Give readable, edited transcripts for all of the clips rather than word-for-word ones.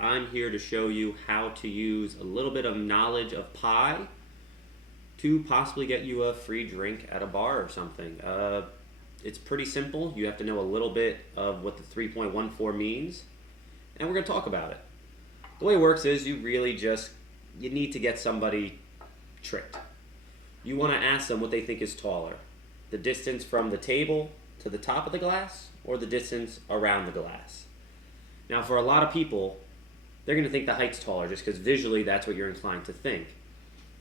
I'm here to show you how to use a little bit of knowledge of pi to possibly get you a free drink at a bar or something. It's pretty simple. You have to know a little bit of what the 3.14 means, and we're going to talk about it. The way it works is you need to get somebody tricked. You want to ask them what they think is taller, the distance from the table to the top of the glass or the distance around the glass. Now, for a lot of people, they're going to think the height's taller just because visually that's what you're inclined to think.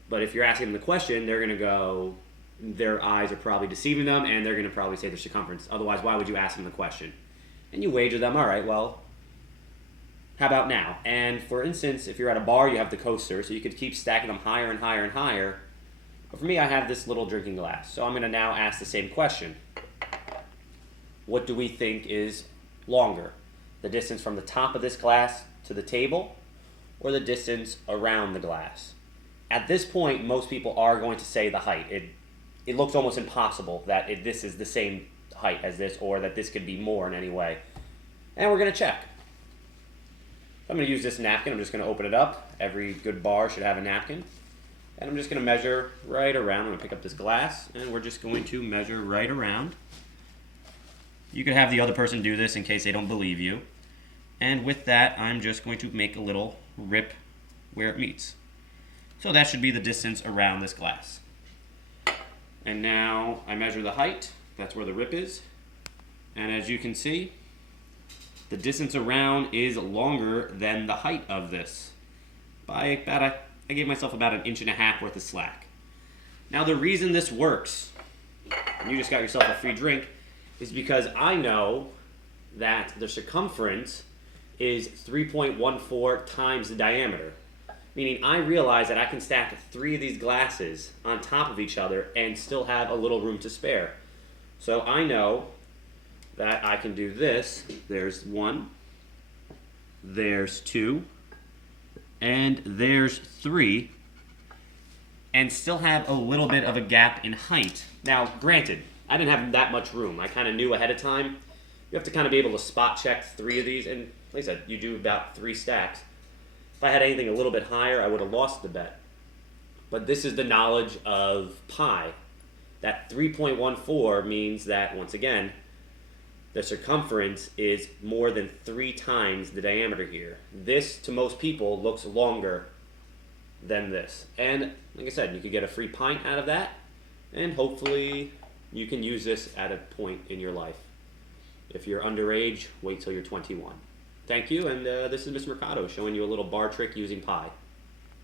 But if you're asking them the question, they're going to go, their eyes are probably deceiving them, and they're going to probably say the circumference. Otherwise, why would you ask them the question? And you wager them, all right, well, how about now? And for instance, if you're at a bar, you have the coaster, so you could keep stacking them higher and higher and higher. But for me, I have this little drinking glass. So I'm going to now ask the same question. What do we think is longer? The distance from the top of this glass to the table, or the distance around the glass? At this point, most people are going to say the height. It looks almost impossible that this is the same height as this, or that this could be more in any way. And we're going to check. I'm going to use this napkin. I'm just going to open it up. Every good bar should have a napkin. And I'm just going to measure right around. I'm going to pick up this glass, and we're just going to measure right around. You could have the other person do this in case they don't believe you. And with that, I'm just going to make a little rip where it meets. So that should be the distance around this glass. And now I measure the height. That's where the rip is. And as you can see, the distance around is longer than the height of this. I gave myself about 1.5 inches worth of slack. Now the reason this works, and you just got yourself a free drink, is because I know that the circumference is 3.14 times the diameter. Meaning I realize that I can stack 3 of these glasses on top of each other and still have a little room to spare. So I know that I can do this. There's 1, there's 2, and there's 3, and still have a little bit of a gap in height. Now, granted, I didn't have that much room. I kind of knew ahead of time. You have to kind of be able to spot check 3 of these, and like I said, you do about 3 stacks. If I had anything a little bit higher, I would have lost the bet. But this is the knowledge of pi. That 3.14 means that, once again, the circumference is more than 3 times the diameter here. This, to most people, looks longer than this. And, like I said, you could get a free pint out of that, and hopefully you can use this at a point in your life. If you're underage, wait till you're 21. Thank you, and this is Mr. Mercado showing you a little bar trick using pi.